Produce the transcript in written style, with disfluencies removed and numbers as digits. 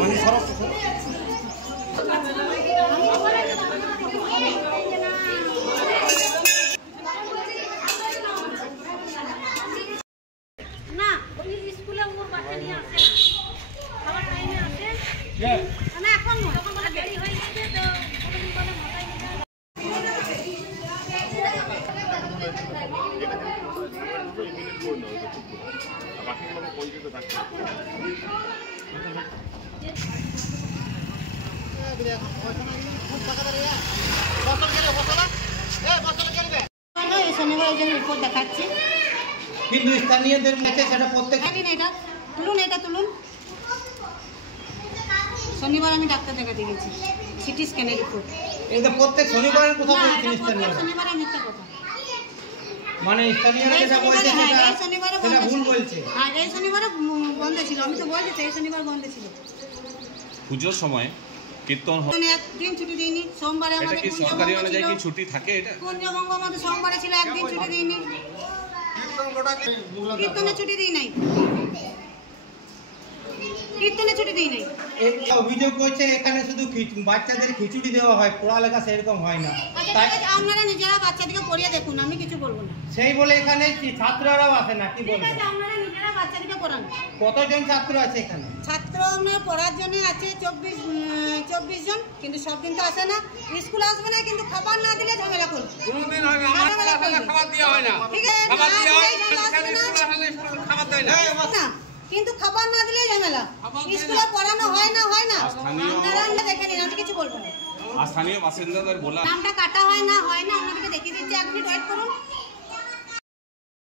মানে সরব না ওই স্কুলে ওর বাচ্চা নিয়ে আসে না খাবার টাইমে আসে না এখন যখন বলে দেরি হয়ে গেছে তো কতদিন বলে মাথায় শনিবার জন্য রিপোর্ট দেখাচ্ছি কিন্তু স্থানীয়দের মধ্যে সেটা প্রত্যেক এটা তুলুন শনিবার আমি ডাক্তার দেখাতে গেছি সিটি স্ক্যানের রিপোর্ট এটা প্রত্যেক শনিবারের কথা বলছেন স্থানীয় শনিবারে মিথ্যা কথা মানে স্থানীয়রা যেটা বলছে সেটা ভুল বলছে হ্যাঁ এই শনিবারে বন্ধ ছিল আমি তো বলছি এই শনিবার বন্ধ ছিল পুজোর সময় কীর্তন মানে একদিন ছুটি দিইনি সোমবারে আমাদের কি সরকারি অনুযায়ী কি ছুটি থাকে এটা কুঞ্জবঙ্গ আমাদের সোমবারে ছিল একদিন ছুটি দিইনি কীর্তনে ছুটি দিই নাই কীর্তনে ছুটি দিই নাই অভিযোগ করছে এখানে শুধু বাচ্চাদের খিচুড়ি দেওয়া হয় পড়ালেখা সেরকম হয় না তাই আপনারা নিজেরা বাচ্চাদেরকে পড়িয়ে দেখুন আমি কিছু বলবো না সেই বলে এখানে ছাত্ররাও আসে না কি বলবেন আপনারা নিজেরা বাচ্চাদেরকে পড়ান কতজন ছাত্র আছে এখানে ছাত্র আমরা পড়ার জন্য আছে 24 জন কিন্তু সব দিন তো আসে না স্কুল আসবে না কিন্তু খাবার না দিলে ঝামেলা করবে কোনদিন হয় না আমার ক্লাসে খাবার দেওয়া হয় না ঠিক আছে খাবার দেওয়া হয় স্কুল খাবার দেয় না কিন্তু খাবার না দিলে ঝামেলা স্কুলে পড়ানো হয় না আপনারা দেখে নিন আমি কিছু বলবো না স্থানীয় বাসিন্দাদের বলা নামটা কাটা হয় না আপনাদেরকে দেখিয়ে দিচ্ছি এক মিনিট ওয়েট করুন